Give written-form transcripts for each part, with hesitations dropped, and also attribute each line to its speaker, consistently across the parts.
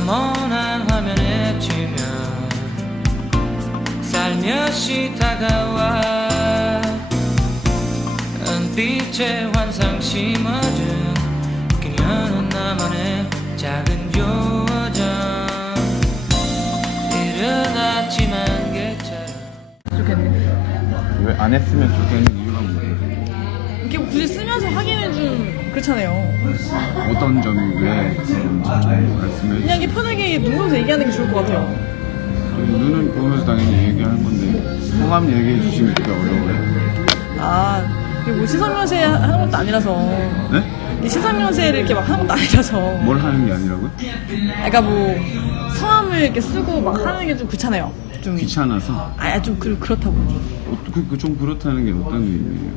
Speaker 1: 네모난 화면에 치면 살며시 다가와 은빛의 환상 심어준 그녀는 나만의 작은 요정 이른 아침 안개처럼.
Speaker 2: 좋겠네.
Speaker 3: 왜 안 했으면 좋겠는 이유가 뭐예요?
Speaker 2: 이렇게 굳이 쓰면서 하기는 좀 그렇잖아요.
Speaker 3: 어떤 점이 왜 그런지 말씀해
Speaker 2: 그냥 이게 편하게 눈 보면서 얘기하는 게 좋을 것 같아요.
Speaker 3: 눈을 보면서 당연히 얘기할 건데 성함 얘기해 주시면 되게 어려워요.
Speaker 2: 아, 이게 뭐 시선면세 하는 것도 아니라서.
Speaker 3: 네?
Speaker 2: 이게 시선면세를 이렇게 막 하는 것도 아니라서.
Speaker 3: 뭘 하는 게 아니라고요?
Speaker 2: 그러니까 뭐 성함을 이렇게 쓰고 막 하는 게 좀 귀찮아요. 좀
Speaker 3: 귀찮아서?
Speaker 2: 아, 좀 그렇다고.
Speaker 3: 좀 그렇다는 게 어떤 의미예요?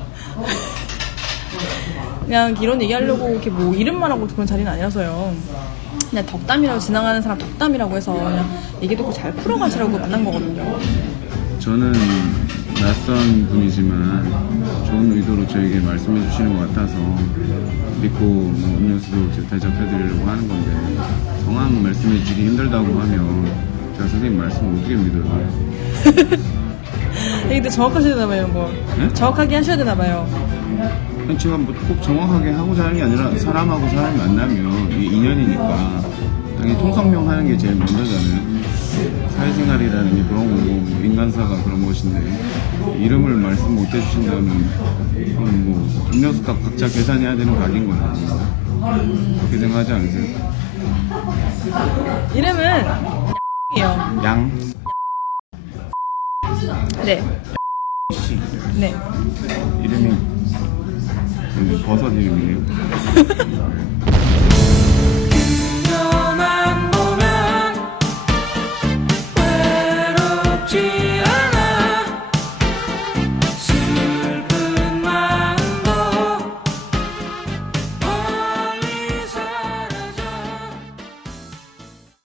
Speaker 2: 그냥 이런 얘기하려고 이렇게 뭐 이름만 하고 그런 자리는 아니라서요. 그냥 덕담이라고 지나가는 사람 덕담이라고 해서 그냥 얘기 듣고 잘 풀어가시라고 만난 거거든요.
Speaker 3: 저는 낯선 분이지만 좋은 의도로 저에게 말씀해 주시는 것 같아서 믿고 뭐 음료수도 대접해 드리려고 하는 건데 성함 말씀해 주시기 힘들다고 하면 제가 선생님 말씀 어떻게 믿어요?
Speaker 2: 얘기도 정확하시나 봐요. 뭐
Speaker 3: 네?
Speaker 2: 정확하게 하셔야 되나 봐요.
Speaker 3: 제가 뭐 꼭 정확하게 하고자 하는 게 아니라 사람하고 사람이 만나면 이게 인연이니까 당연히 통성명 하는 게 제일 먼저잖아요. 사회생활이라는 게 그런 거고 뭐 인간사가 그런 것인데 이름을 말씀 못 해주신다면 그럼 뭐 음료수값 각자 계산해야 되는 각인 거예요. 그렇게 생각하지 않으세요?
Speaker 2: 이름은 이에요.
Speaker 3: 양
Speaker 2: 네.
Speaker 3: 씨
Speaker 2: 네.
Speaker 3: 이름이 버섯 이름이에요.